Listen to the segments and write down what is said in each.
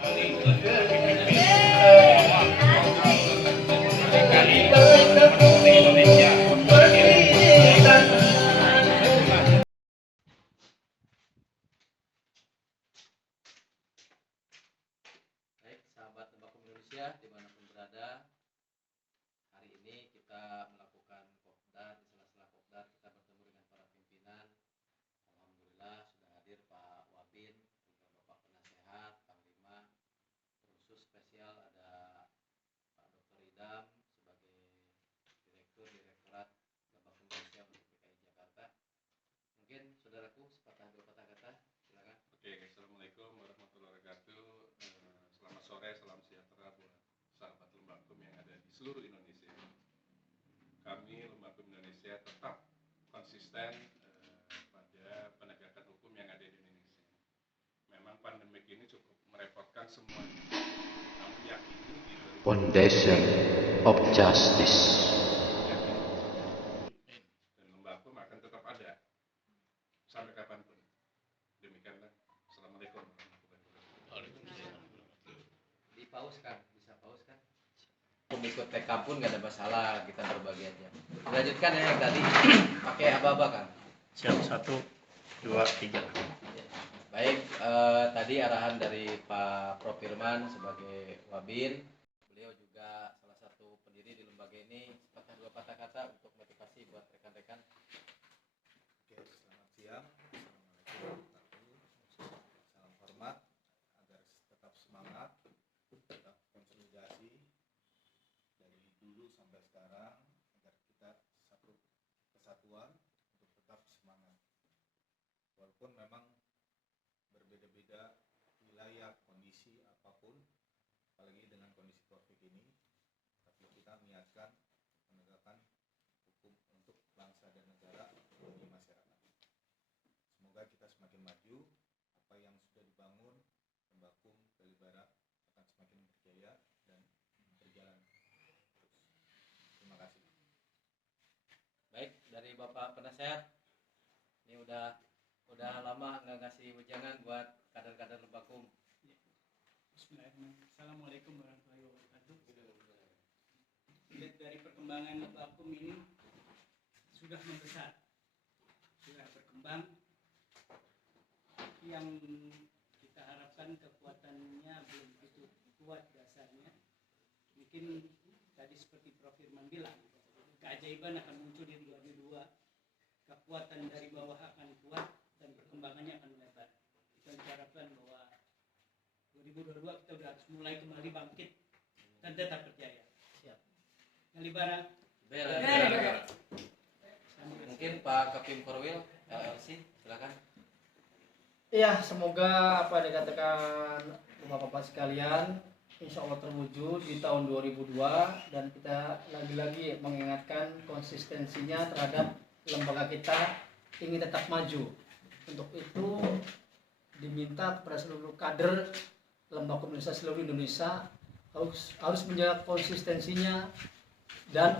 Baik, sahabat Tembakau Indonesia dimanapun berada, hari ini kita melakukan kopdar. Di sela-sela kopdar kita bertemu dengan para pimpinan. Alhamdulillah sudah hadir Pak Wabin, juga Bapak Penasehat, Panglima. Khusus spesial ada Pak Dr. Idam sebagai Direktorat Tembakau Indonesia untuk DKI Jakarta. Mungkin saudaraku sepatah dua patah kata, silakan. Oke, assalamualaikum warahmatullahi wabarakatuh. Selamat sore, salam sejahtera buat sahabat Lembakum yang ada di seluruh Indonesia. Kami Lembakum Indonesia tetap konsisten pada penegakan hukum yang ada di Indonesia. Memang pandemi ini cukup merepotkan semuanya. Kami yakini di Foundation of Justice. dan Lembakum akan tetap ada sampai kapanpun. Demikianlah. Assalamualaikum warahmatullahi wabarakatuh. Dipauskan, bisa pauskan. Ikut TK pun nggak ada masalah, kita berbagi aja. Dilanjutkan ya yang tadi pakai aba-aba kan. Siap, 1, 2, 3. Baik, tadi arahan dari Pak Prof Firman sebagai Wabin. Beliau juga salah satu pendiri di lembaga ini. Sepatah dua patah kata untuk motivasi buat rekan-rekan. Oke, selamat siang. Assalamualaikum warahmatullahi wabarakatuh. Salam hormat agar tetap semangat, tetap konsolidasi dari dulu sampai sekarang agar kita satu kesatuan untuk tetap semangat. Walaupun memang berbeda-beda wilayah, kondisi apapun, apalagi dengan kondisi Covid ini, tapi kita niatkan penegakan hukum untuk bangsa dan negara bagi masyarakat. Semoga kita semakin maju, apa yang sudah dibangun Lembakum Kalibara akan semakin berjaya dan berjalan terus. Terima kasih. Baik, dari Bapak Penasehat. Ini udah lama nggak ngasih wejangan buat kader-kader Lembakum. Bismillahirrahmanirrahim. Assalamualaikum warahmatullahi wabarakatuh. Lihat dari perkembangan Lembakum ini sudah membesar, sudah berkembang. Yang kita harapkan kekuatannya belum begitu kuat dasarnya. Mungkin tadi seperti Prof Firman bilang, keajaiban akan muncul di 2022. Kekuatan dari bawah akan kuat dan perkembangannya akan melebar. Kita harapkan bahwa 2022 kita sudah harus mulai kembali bangkit dan tetap berjaya. Siap. Kalibara. Mungkin Pak Kapim Korwil LLC, silakan. Iya, semoga apa dikatakan Bapak-bapak sekalian, insya Allah terwujud di tahun 2002 dan kita lagi-lagi mengingatkan konsistensinya terhadap lembaga kita ingin tetap maju. Untuk itu diminta kepada seluruh kader Lembaga Indonesia seluruh Indonesia harus menjaga konsistensinya dan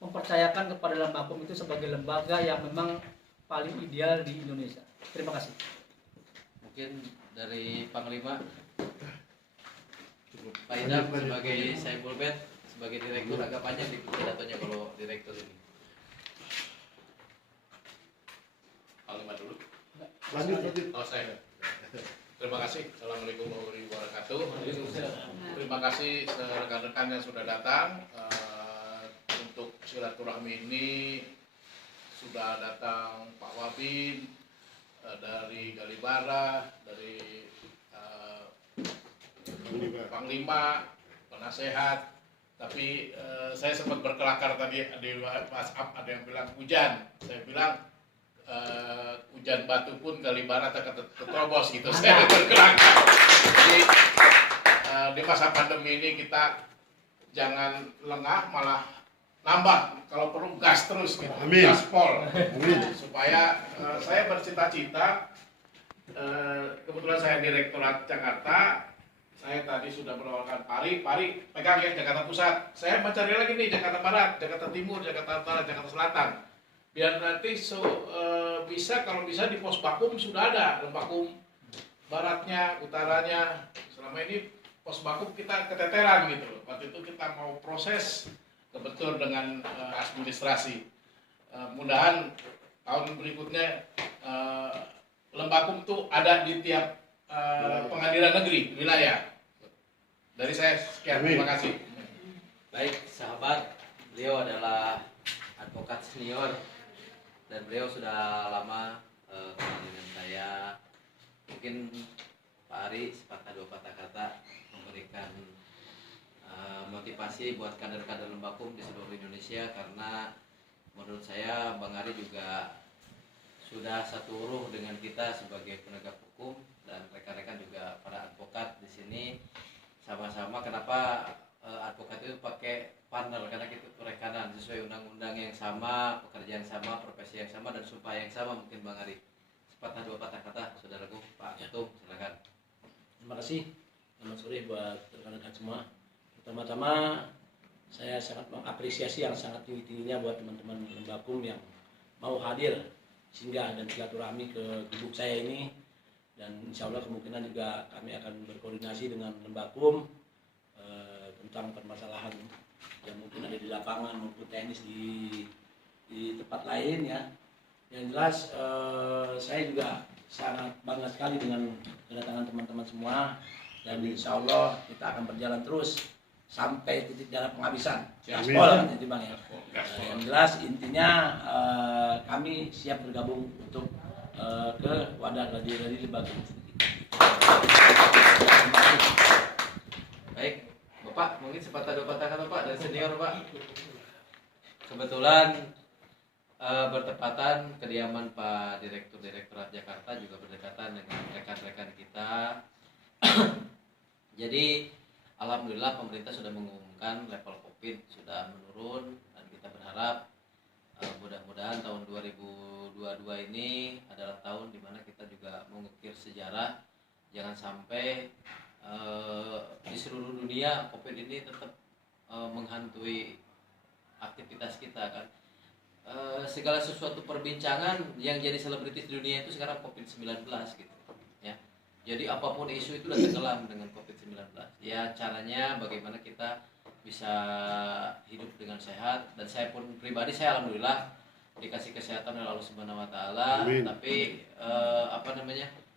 mempercayakan kepada Lembaga itu sebagai lembaga yang memang paling ideal di Indonesia. Terima kasih. Mungkin dari Panglima Pak Idam sebagai Saiful Bet, sebagai direktur, agak panjang di pidatonya kalau direktur ini. Panglima dulu. Lanjut. Oh, saya. Terima kasih. Assalamualaikum warahmatullahi wabarakatuh. Terima kasih rekan-rekan yang sudah datang untuk silaturahmi ini. Sudah datang Pak Wabin dari Kalibara, dari Panglima, Penasehat. Tapi saya sempat berkelakar tadi di WhatsApp, ada yang bilang hujan. Saya bilang hujan batu pun Kalibara terobos gitu. Saya berkelakar. Jadi di masa pandemi ini kita jangan lengah, malah nambah, kalau perlu gas terus gitu. Amin. Gaspol. Supaya saya bercita-cita, kebetulan saya Direktorat Jakarta, saya tadi sudah menawarkan Pari pegang ya Jakarta Pusat. Saya mencari lagi nih Jakarta Barat, Jakarta Timur, Jakarta Utara, Jakarta Selatan. Biar nanti bisa, kalau bisa di Pos Bakum sudah ada, Lembakum Baratnya baratnya, utaranya. Selama ini pos bakum kita keteteran gitu loh. Waktu itu kita mau proses kebetul dengan administrasi. Mudahan tahun berikutnya Lembakum tuh ada di tiap pengadilan negeri wilayah. Dari saya sekian, terima kasih. Baik, sahabat, beliau adalah advokat senior dan beliau sudah lama kenal dengan saya. Mungkin Pak Ari sepatah dua patah kata memberikan motivasi buat kader-kader Lembakum di seluruh Indonesia, karena menurut saya Bang Ari juga sudah satu uruh dengan kita sebagai penegak hukum, dan rekan-rekan juga para advokat di sini sama-sama. Kenapa advokat itu pakai partner? Karena kita itu rekanan sesuai undang-undang yang sama, pekerjaan sama, profesi yang sama, dan sumpah yang sama. Mungkin Bang Ari sepatah dua patah kata, saudaraku Pak Ketum, silakan. Terima kasih. Selamat sore buat rekan-rekan semua. Pertama-tama saya sangat mengapresiasi yang sangat tinggi-tingginya buat teman-teman Lembakum yang mau hadir singgah dan silaturahmi ke gubuk saya ini, dan insya Allah kemungkinan juga kami akan berkoordinasi dengan Lembakum tentang permasalahan yang mungkin ada di lapangan maupun teknis di tempat lain ya. Yang jelas saya juga sangat bangga sekali dengan kedatangan teman-teman semua, dan insya Allah kita akan berjalan terus sampai titik darah penghabisan. Gaspol nanti Bang ya. Yang jelas intinya kami siap bergabung untuk ke wadah radio Lembakum. Baik, Bapak, mungkin sepatah dua patah kata Pak dari senior Pak. Kebetulan bertepatan kediaman Pak Direktorat Jakarta juga berdekatan dengan rekan-rekan kita. Jadi alhamdulillah pemerintah sudah mengumumkan level COVID sudah menurun, dan kita berharap mudah-mudahan tahun 2022 ini adalah tahun di mana kita juga mengukir sejarah. Jangan sampai di seluruh dunia COVID ini tetap menghantui aktivitas kita kan. Segala sesuatu perbincangan yang jadi selebritis di dunia itu sekarang COVID-19 gitu ya. Jadi apapun isu itu udah tenggelam dengan COVID-19. Ya caranya bagaimana kita bisa hidup dengan sehat, dan saya pun pribadi saya alhamdulillah dikasih kesehatan oleh Allah Subhanahu wa taala. Tapi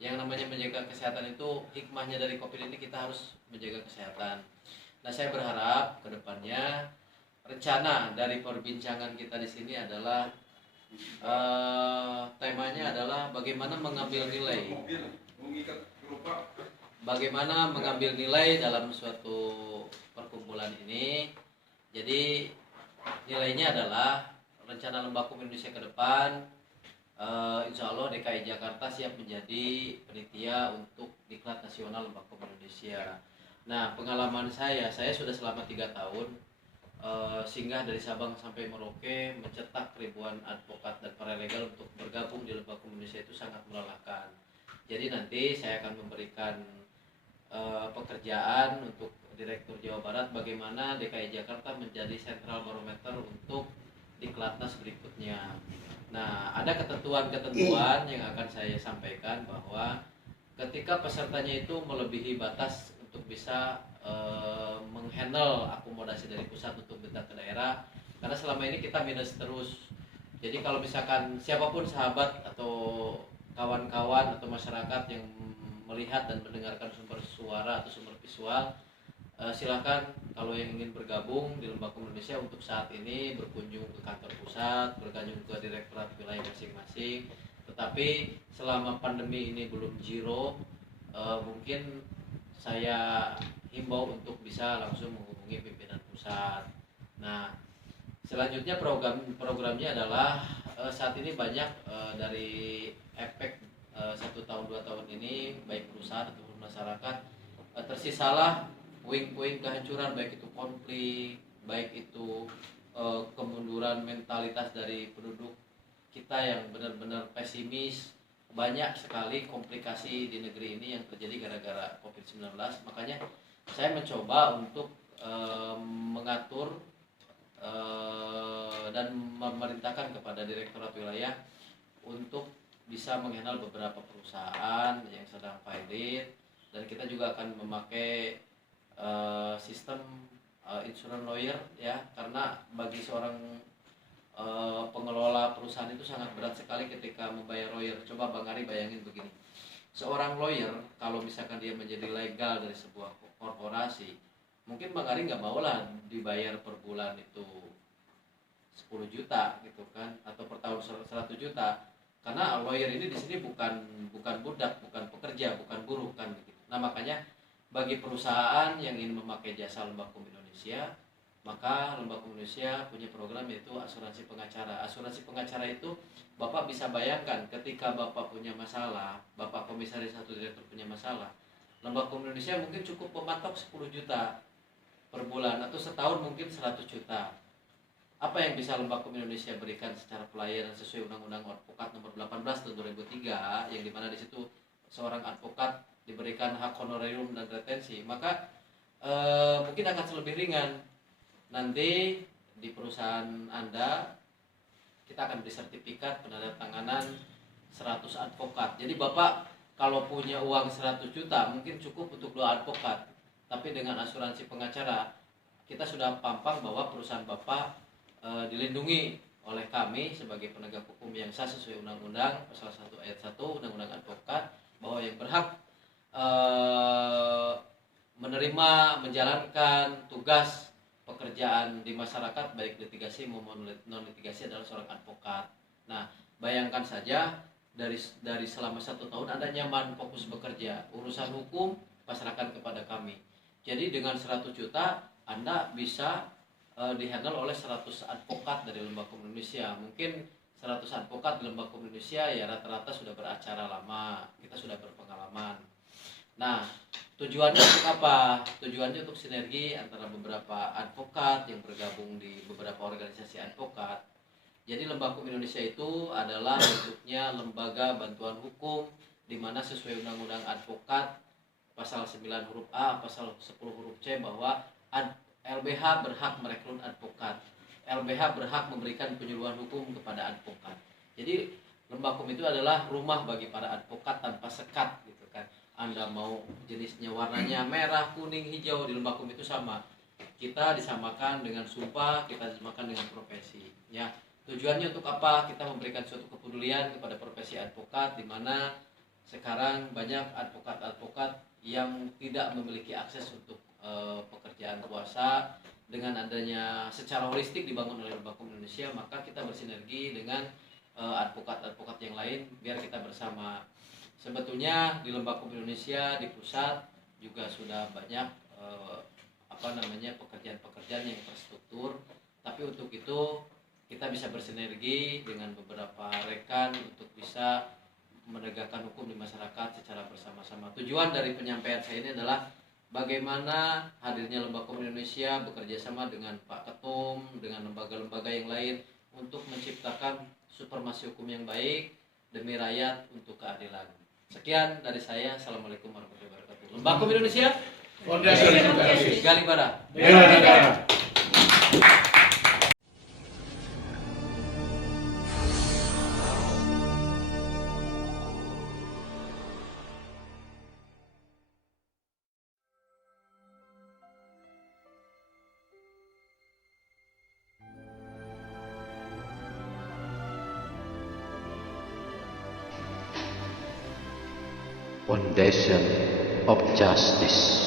yang namanya menjaga kesehatan itu hikmahnya dari Covid ini, kita harus menjaga kesehatan. Nah, saya berharap ke depannya rencana dari perbincangan kita di sini adalah temanya adalah bagaimana mengambil nilai. Bagaimana mengambil nilai dalam suatu perkumpulan ini. Jadi nilainya adalah rencana Lembakum Indonesia ke depan. Insya Allah DKI Jakarta siap menjadi panitia untuk Diklat Nasional Lembakum Indonesia. Nah, pengalaman saya sudah selama 3 tahun singgah dari Sabang sampai Merauke, mencetak ribuan advokat dan paralegal untuk bergabung di Lembakum Indonesia. Itu sangat melelahkan. Jadi nanti saya akan memberikan pekerjaan untuk Direktur Jawa Barat bagaimana DKI Jakarta menjadi sentral barometer untuk Diklatnas berikutnya. Nah, ada ketentuan-ketentuan yang akan saya sampaikan bahwa ketika pesertanya itu melebihi batas untuk bisa menghandle akomodasi dari pusat untuk minta ke daerah, karena selama ini kita minus terus. Jadi kalau misalkan siapapun sahabat atau kawan-kawan atau masyarakat yang melihat dan mendengarkan sumber suara atau sumber visual, silakan kalau yang ingin bergabung di Lembakum Indonesia untuk saat ini berkunjung ke kantor pusat, berkunjung ke direktorat wilayah masing-masing. Tetapi selama pandemi ini belum zero, mungkin saya himbau untuk bisa langsung menghubungi pimpinan pusat. Nah, selanjutnya programnya adalah saat ini banyak dari efek 1 tahun 2 tahun ini, baik perusahaan ataupun masyarakat, tersisalah puing-puing kehancuran, baik itu konflik, baik itu kemunduran mentalitas dari penduduk kita yang benar-benar pesimis. Banyak sekali komplikasi di negeri ini yang terjadi gara-gara COVID-19. Makanya saya mencoba untuk mengatur dan memerintahkan kepada direktorat wilayah untuk bisa menghandle beberapa perusahaan yang sedang pilot, dan kita juga akan memakai sistem insurance lawyer ya, karena bagi seorang pengelola perusahaan itu sangat berat sekali ketika membayar lawyer. Coba Bang Ari bayangin begini, seorang lawyer kalau misalkan dia menjadi legal dari sebuah korporasi, mungkin Bang Ari nggak mau lah dibayar per bulan itu 10 juta gitu kan, atau per tahun 100 juta, karena lawyer ini di sini bukan budak, bukan pekerja, bukan buruh kan begitu. Nah makanya bagi perusahaan yang ingin memakai jasa Lembaga Hukum Indonesia, maka Lembaga Hukum Indonesia punya program yaitu asuransi pengacara. Asuransi pengacara itu Bapak bisa bayangkan ketika Bapak punya masalah, Bapak komisaris atau direktur punya masalah, Lembaga Hukum Indonesia mungkin cukup mematok 10 juta per bulan, atau setahun mungkin 100 juta. Apa yang bisa Lembaga Hukum Indonesia berikan secara pelayanan sesuai Undang-Undang Advokat Nomor 18 Tahun 2003, yang dimana di situ seorang advokat diberikan hak honorarium dan retensi, maka mungkin akan lebih ringan. Nanti di perusahaan Anda kita akan beri sertifikat penandatanganan 100 advokat. Jadi Bapak kalau punya uang 100 juta mungkin cukup untuk 2 advokat. Tapi dengan asuransi pengacara kita sudah pampang bahwa perusahaan Bapak dilindungi oleh kami sebagai penegak hukum yang sah sesuai Undang-Undang Pasal 1 Ayat 1 Undang-Undang Advokat, bahwa yang berhak menerima, menjalankan tugas pekerjaan di masyarakat baik litigasi maupun non litigasi adalah seorang advokat. Nah, bayangkan saja dari selama 1 tahun Anda nyaman fokus bekerja, urusan hukum pasrahkan kepada kami. Jadi dengan 100 juta Anda bisa dihandle oleh 100 advokat dari Lembaga Hukum Indonesia. Mungkin 100 advokat di Lembaga Hukum Indonesia ya rata-rata sudah beracara lama, kita sudah berpengalaman. Nah, tujuannya untuk apa? Tujuannya untuk sinergi antara beberapa advokat yang bergabung di beberapa organisasi advokat. Jadi Lembaga Hukum Indonesia itu adalah bentuknya lembaga bantuan hukum, di mana sesuai Undang-Undang Advokat Pasal 9 huruf A, Pasal 10 huruf C, bahwa LBH berhak merekrut advokat. LBH berhak memberikan penyuluhan hukum kepada advokat. Jadi Lembaga Hukum itu adalah rumah bagi para advokat tanpa sekat gitu kan. Anda mau jenisnya warnanya merah, kuning, hijau, di Lembaga Hukum itu sama. Kita disamakan dengan sumpah, kita disamakan dengan profesi. Ya, tujuannya untuk apa? Kita memberikan suatu kepedulian kepada profesi advokat, di mana sekarang banyak advokat-advokat yang tidak memiliki akses untuk pekerjaan kuasa. Dengan adanya secara holistik dibangun oleh Lembaga Hukum Indonesia, maka kita bersinergi dengan advokat-advokat yang lain biar kita bersama. Sebetulnya di Lembaga Hukum Indonesia di pusat juga sudah banyak pekerjaan-pekerjaan yang terstruktur, tapi untuk itu kita bisa bersinergi dengan beberapa rekan untuk bisa menegakkan hukum di masyarakat secara bersama-sama. Tujuan dari penyampaian saya ini adalah bagaimana hadirnya Lembaga Hukum Indonesia bekerja sama dengan Pak Ketum, dengan lembaga-lembaga yang lain untuk menciptakan supremasi hukum yang baik demi rakyat untuk keadilan. Sekian dari saya. Assalamualaikum warahmatullahi wabarakatuh. Lembaga Hukum Indonesia, Fondasi Demokrasi. Galibara. Bela negara. Foundation of Justice.